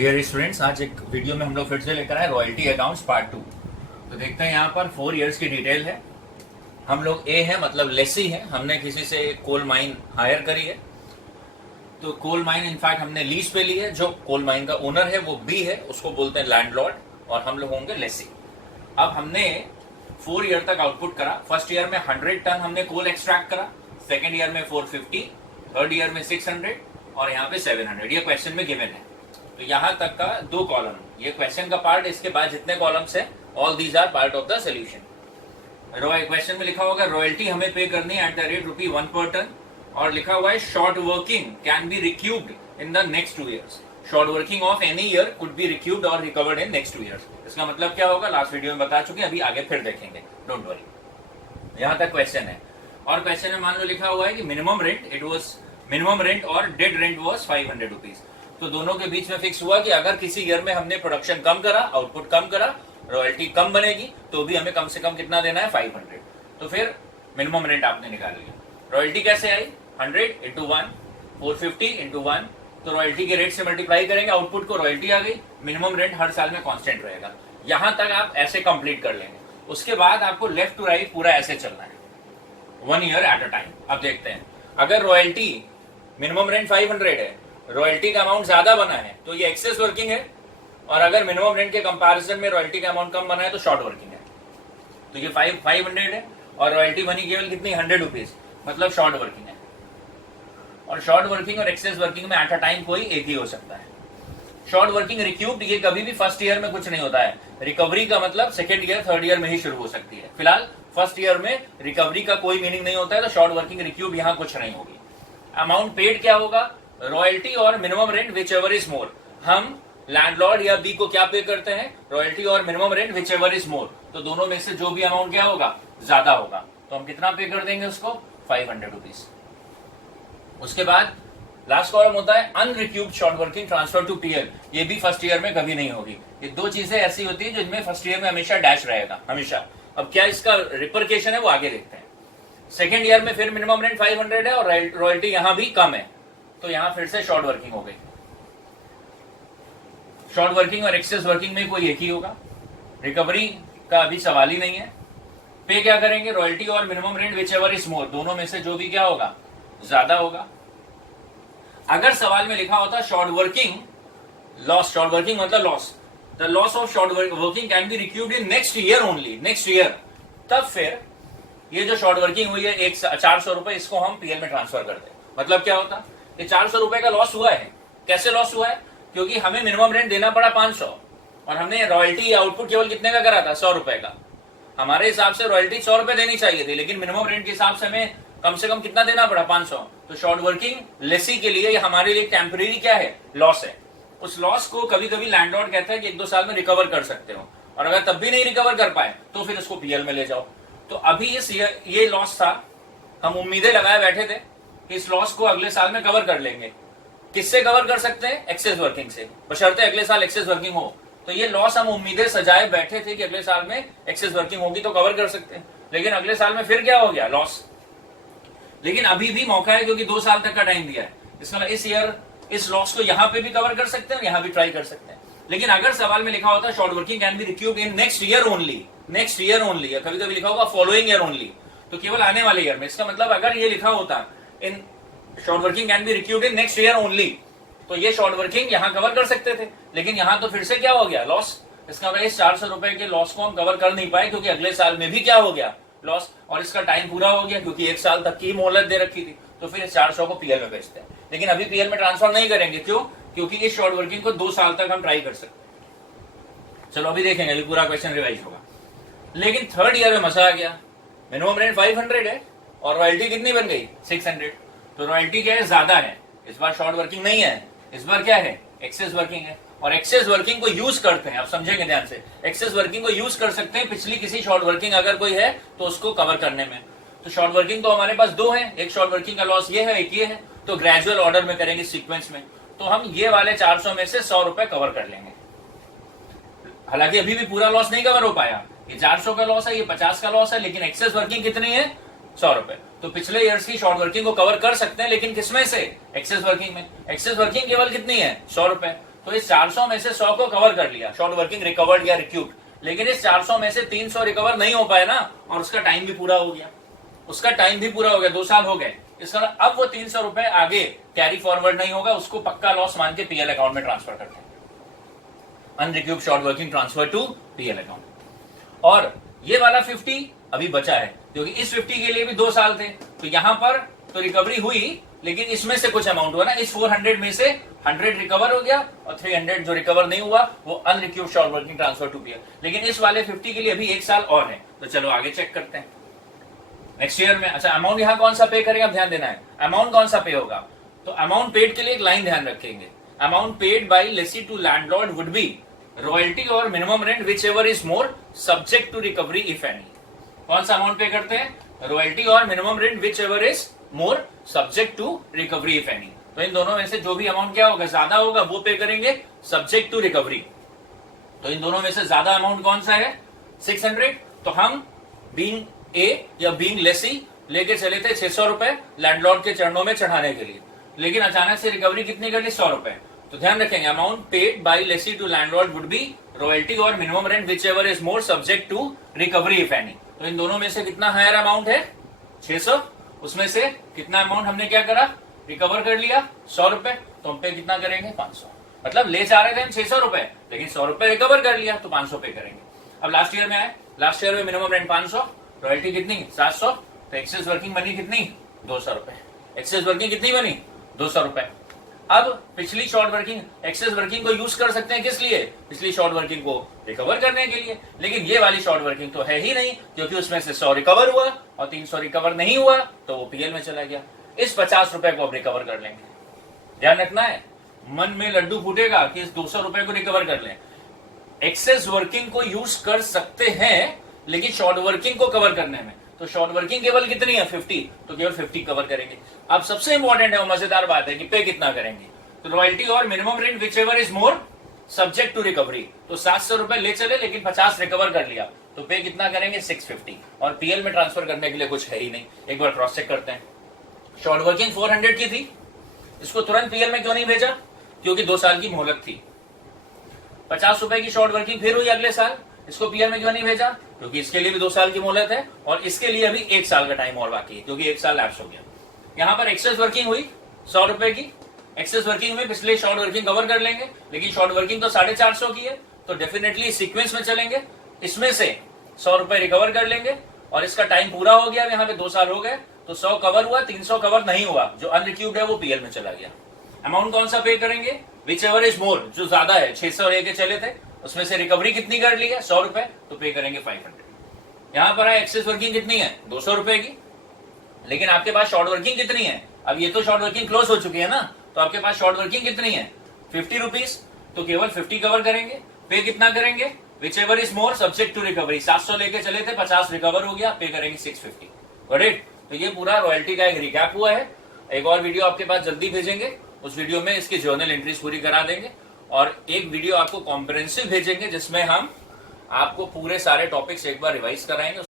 Dear students, आज एक video में हम लोग फिर से लेकर आए रॉयल्टी अकाउंट्स पार्ट 2। तो देखते हैं यहाँ पर 4 इयर्स की डिटेल है। हम लोग ए है मतलब लेसी है, हमने किसी से कोल माइन हायर करी है। तो कोल माइन इनफैक्ट हमने लीज पे ली है। जो कोल माइन का ओनर है वो बी है, उसको बोलते हैं लैंडलॉर्ड, और हम लोग होंगे लेसी। अब हमने 4 ईयर तक आउटपुट करा। फर्स्ट ईयर में 100 टन हमने कोल एक्सट्रैक्ट करा, सेकेंड ईयर में 450, थर्ड ईयर में 600 और यहाँ पे 700। ये क्वेश्चन में गिवन है। तो यहाँ तक का 2 कॉलम, ये क्वेश्चन का पार्ट। इसके बाद जितने कॉलम्स है all these are part of the solution. Question में लिखा होगा रॉयल्टी हमें पे करनी है @1 पर टन, और लिखा हुआ है short working can be recouped in the next 2 years. Short working of any year could be रिक्यूब्ड और रिकवर्ड इन नेक्स्ट 2 ईयर्स। इसका मतलब क्या होगा लास्ट वीडियो में बता चुके, अभी आगे फिर देखेंगे, डोंट वरी। यहाँ तक क्वेश्चन है। और क्वेश्चन में मान लो लिखा हुआ है कि मिनिमम रेंट और डेड रेंट वॉज 500 रुपीज। तो दोनों के बीच में फिक्स हुआ कि अगर किसी ईयर में हमने प्रोडक्शन कम करा, आउटपुट कम करा, रॉयल्टी कम बनेगी, तो भी हमें कम से कम कितना देना है, 500। तो फिर मिनिमम रेंट आपने निकाल लिया। रॉयल्टी कैसे आई, 100 × 1, 450 × 1। तो रॉयल्टी के रेट से मल्टीप्लाई करेंगे, आउटपुट को रॉयल्टी आ गई। मिनिमम रेंट हर साल में कांस्टेंट रहेगा। यहां तक आप ऐसे कंप्लीट कर लेंगे। उसके बाद आपको लेफ्ट टू राइट पूरा ऐसे चलना है, 1 ईयर एट अ टाइम। अब देखते हैं, अगर रॉयल्टी मिनिमम रेंट 500 है, रॉयल्टी का अमाउंट ज्यादा बना है तो ये एक्सेस वर्किंग है, और अगर मिनिमम रेंट के कंपैरिजन में रॉयल्टी का अमाउंट कम बना है तो शॉर्ट वर्किंग है। तो ये 500 है और रॉयल्टी बनी केवल कितनी, 100 रुपीज, मतलब शॉर्ट वर्किंग है। और शॉर्ट वर्किंग और एक्सेस वर्किंग में एट अ टाइम कोई एक ही हो सकता है। शॉर्ट वर्किंग रिक्यूब्ड, ये कभी भी फर्स्ट ईयर में कुछ नहीं होता है। रिकवरी का मतलब सेकेंड ईयर थर्ड ईयर में ही शुरू हो सकती है। फिलहाल फर्स्ट ईयर में रिकवरी का कोई मीनिंग नहीं होता है, तो शॉर्ट वर्किंग रिक्यूब यहाँ कुछ नहीं होगी। अमाउंट पेड क्या होगा, रॉयल्टी और minimum rent whichever is मोर। हम लैंडलॉर्ड या बी को क्या पे करते हैं, रॉयल्टी और minimum rent whichever is मोर। तो दोनों में से जो भी अमाउंट क्या होगा, ज्यादा होगा। तो हम कितना पे कर देंगे उसको, 500 रुपीज। उसके बाद लास्ट कॉलम होता है unrecouped short working transfer to PL. ये भी फर्स्ट ईयर में कभी नहीं होगी। ये 2 चीजें ऐसी होती है जिनमें फर्स्ट ईयर में हमेशा डैश रहेगा, हमेशा। अब क्या इसका रिपरकेशन है वो आगे देखते हैं। सेकेंड ईयर में फिर मिनिमम रेंट 500 है और रॉयल्टी यहां भी कम है, तो यहां फिर से शॉर्ट वर्किंग हो गई। शॉर्ट वर्किंग और एक्सेस वर्किंग में कोई एक ही होगा। रिकवरी का अभी सवाल ही नहीं है। पे क्या करेंगे, रॉयल्टी और minimum rent whichever is मोर, दोनों में से जो भी क्या होगा, ज्यादा होगा। अगर सवाल में लिखा होता short working loss, short working मतलब loss, the loss of short working can be recouped in next year only, next year, तब फिर ये जो शॉर्ट वर्किंग हुई है 400 रुपए, इसको हम पीएल में ट्रांसफर कर दें। मतलब क्या होता, ये 400 रुपए का लॉस हुआ है। कैसे लॉस हुआ है, क्योंकि हमें मिनिमम रेंट देना पड़ा 500 और हमने रॉयल्टी आउटपुट केवल कितने का करा था, 100 रुपए का। हमारे हिसाब से रॉयल्टी 100 रुपए देनी चाहिए थी, लेकिन मिनिमम रेंट के हिसाब से हमें कम से कम कितना देना पड़ा, 500। तो शॉर्ट वर्किंग लेसी के लिए हमारे लिए टेम्परेरी क्या है, लॉस है। उस लॉस को कभी कभी लैंडलॉर्ड कहता है कि 1-2 साल में रिकवर कर सकते हो, और अगर तब भी नहीं रिकवर कर पाए तो फिर इसको पीएल में ले जाओ। तो अभी ये लॉस था, हम उम्मीदें लगाए बैठे थे कि इस लॉस को अगले साल में कवर कर लेंगे। किससे कवर कर सकते हैं, एक्सेस वर्किंग से, बशर्ते अगले साल एक्सेस वर्किंग हो। तो ये लॉस हम उम्मीदें सजाए बैठे थे कि अगले साल में एक्सेस वर्किंग होगी तो कवर कर सकते हैं, लेकिन अगले साल में फिर क्या हो गया, लॉस। लेकिन अभी भी मौका है, क्योंकि 2 साल तक का टाइम दिया है। इसका इस ईयर इस लॉस को यहां पे भी कवर कर सकते हैं, यहां भी ट्राई कर सकते हैं। लेकिन अगर सवाल में लिखा होता है short working can be recouped in next year only, next year only, या कभी कभी लिखा होगा फॉलोइंग ईयर ओनली, तो केवल आने वाले ईयर में। इसका मतलब अगर ये लिखा होता in short working can be recouped in next year only, तो ये शॉर्ट वर्किंग यहां कवर कर सकते थे, लेकिन यहां तो फिर से क्या हो गया, लॉस। इसका मतलब इस 400 रुपए के लॉस को हम कवर कर नहीं पाए, क्योंकि अगले साल में भी क्या हो गया, लॉस, और इसका टाइम पूरा हो गया, क्योंकि 1 साल तक की मोहलत दे रखी थी। तो फिर इस 400 को पीएल में बेचते हैं, लेकिन अभी पीएल में ट्रांसफर नहीं करेंगे। क्यों, क्योंकि इस शॉर्ट वर्किंग को 2 साल तक हम ट्राई कर सकते हैं। चलो अभी देखेंगे, अभी पूरा क्वेश्चन रिवाइज होगा। लेकिन थर्ड ईयर में मजा आ गया, मिनिमम रेंट 500 है और रॉयल्टी कितनी बन गई, 600। तो रॉयल्टी क्या है, ज्यादा है। इस बार शॉर्ट वर्किंग नहीं है, इस बार क्या है, एक्सेस वर्किंग है। और एक्सेस वर्किंग को यूज करते हैं, आप समझेंगे ध्यान से, एक्सेस वर्किंग को यूज कर सकते हैं पिछली किसी शॉर्ट वर्किंग अगर कोई है तो उसको कवर करने में। तो शॉर्ट वर्किंग तो हमारे पास 2 है, एक शॉर्ट वर्किंग का लॉस ये है, एक ये है। तो ग्रेजुअल ऑर्डर में करेंगे, सीक्वेंस में। तो हम ये वाले 400 में से 100 रुपए कवर कर लेंगे। हालांकि अभी भी पूरा लॉस नहीं कवर हो पाया, ये 400 का लॉस है, ये 50 का लॉस है, लेकिन एक्सेस वर्किंग कितनी है, 100 रुपए। तो पिछले ईयर्स की शॉर्ट वर्किंग को कवर कर सकते हैं, लेकिन किसमें से, एक्सेस वर्किंग में। एक्सेस वर्किंग केवल कितनी है, 100 रुपए। तो इस 400 में से 100 को कवर कर लिया, शॉर्ट वर्किंग रिकवर्ड या रिक्यूट, लेकिन इस 400 में से 300 रिकवर नहीं हो पाए ना, और उसका टाइम भी पूरा हो गया, उसका टाइम भी पूरा हो गया, 2 साल हो गए। इस तरह अब वो 300 रुपए आगे कैरी फॉरवर्ड नहीं होगा, उसको पक्का लॉस मान के पीएल अकाउंट में ट्रांसफर करते हैं, unrecouped short working transfer to PL account. और ये वाला 50 अभी बचा है, क्योंकि इस 50 के लिए भी 2 साल थे, तो यहां पर तो रिकवरी हुई, लेकिन इसमें से कुछ अमाउंट हुआ ना, इस 400 में से 100 रिकवर हो गया और 300 जो रिकवर नहीं हुआ वो unrecouped short working transfer to PL. लेकिन इस वाले 50 के लिए अभी 1 साल और है, तो चलो आगे चेक करते हैं नेक्स्ट ईयर में। अच्छा, अमाउंट यहां कौन सा पे करेगा, ध्यान देना है, अमाउंट कौन सा पे होगा। तो अमाउंट पेड के लिए एक लाइन ध्यान रखेंगे, amount paid by lessee to landlord would be royalty और minimum rent whichever is more subject to recovery if any. कौन सा अमाउंट पे करते हैं, रॉयल्टी और minimum rent whichever is more subject to recovery if any. तो इन दोनों में से जो भी अमाउंट क्या होगा, ज्यादा होगा, वो पे करेंगे सब्जेक्ट टू रिकवरी। तो इन दोनों में से ज्यादा अमाउंट कौन सा है, 600। तो हम बीइंग ए या बीइंग लेसी लेके चले थे 600 रुपए लैंडलॉर्ड के चरणों में चढ़ाने के लिए, लेकिन अचानक से रिकवरी कितनी कर ली, 100 रुपए। तो ध्यान रखेंगे, amount paid by lessee to landlord would be royalty और minimum rent whichever is more subject to recovery if any. तो इन दोनों में से कितना हायर अमाउंट है, 600, उसमें से कितना अमाउंट हमने क्या करा, रिकवर कर लिया 100 रुपए, तो हम पे कितना करेंगे, 500। मतलब ले जा रहे थे हम 600 रुपए, लेकिन 100 रुपए रिकवर कर लिया, तो 500 पे करेंगे। अब लास्ट ईयर में आए, लास्ट ईयर में मिनिमम रेंट 500, रॉयल्टी कितनी 700, तो एक्सेस वर्किंग बनी कितनी 200 रुपए, एक्सेस वर्किंग कितनी बनी 200 रुपए। अब पिछली शॉर्ट वर्किंग, एक्सेस वर्किंग को यूज कर सकते हैं किस लिए, पिछली शॉर्ट वर्किंग को रिकवर करने के लिए, लेकिन ये वाली शॉर्ट वर्किंग तो है ही नहीं, क्योंकि उसमें से 100 रिकवर हुआ और 300 रिकवर नहीं हुआ, तो वो पीएल में चला गया। इस 50 रुपए को अब रिकवर कर लेंगे, ध्यान रखना है, मन में लड्डू फूटेगा कि इस 200 रुपए को रिकवर कर लें। एक्सेस वर्किंग को यूज कर सकते हैं, लेकिन शॉर्ट वर्किंग को कवर करने में, तो शॉर्ट वर्किंग केवल कितनी है 50, तो केवल 50 कवर करेंगे। अब सबसे इंपॉर्टेंट है, वो मजेदार बात है कि पे कितना करेंगे, तो रॉयल्टी और minimum rent whichever is more subject to recovery. तो 700 रुपए ले चले, लेकिन 50 रिकवर कर लिया, तो पे कितना करेंगे 650, और पीएल में ट्रांसफर करने के लिए कुछ है ही नहीं। एक बार क्रॉस चेक करते हैं, शॉर्ट वर्किंग 400 की थी, इसको तुरंत पीएल में क्यों नहीं भेजा, क्योंकि 2 साल की मोहलत थी। 50 रुपए की शॉर्ट वर्किंग फिर हुई अगले साल, इसको पीएल में क्यों नहीं भेजा, क्योंकि इसके लिए भी 2 साल की मोहलत है, और इसके लिए अभी 1 साल का टाइम और बाकी है, क्योंकि 1 साल लैप्स हो गया। यहां पर एक्सेस वर्किंग हुई 100 रुपए की, एक्सेस वर्किंग में पिछले शॉर्ट वर्किंग कवर कर लेंगे, लेकिन शॉर्ट वर्किंग तो 450 की है, तो डेफिनेटली सीक्वेंस में चलेंगे, इसमें से 100 रुपए रिकवर कर लेंगे, और इसका टाइम पूरा हो गया, यहाँ पे 2 साल हो गए, तो 100 कवर हुआ, 300 कवर नहीं हुआ, जो अनरिक्यूब्ड है वो पीएल में चला गया। अमाउंट कौन सा पे करेंगे, विच एवर इज मोर, जो ज्यादा है, 600 लेके चले थे, उसमें से रिकवरी कितनी कर ली है 100 रुपए, तो पे करेंगे 500। यहां पर है एक्सेस वर्किंग कितनी है 200 रुपए की, लेकिन आपके पास शॉर्ट वर्किंग कितनी है, अब ये तो शॉर्ट वर्किंग क्लोज हो चुकी है ना, तो आपके पास शॉर्ट वर्किंग कितनी है 50 रुपीज, तो केवल 50 कवर करेंगे। पे कितना करेंगे, whichever is more subject to recovery, 700 लेके चले थे, 50 रिकवर हो गया, पे करेंगे 650। Got it. तो ये पूरा रॉयल्टी का एक रिकैप हुआ है। एक और वीडियो आपके पास जल्दी भेजेंगे, उस वीडियो में इसकी जर्नल एंट्रीज पूरी करा देंगे, और एक वीडियो आपको कॉम्प्रिहेंसिव भेजेंगे जिसमें हम आपको पूरे सारे टॉपिक्स एक बार रिवाइज कराएंगे।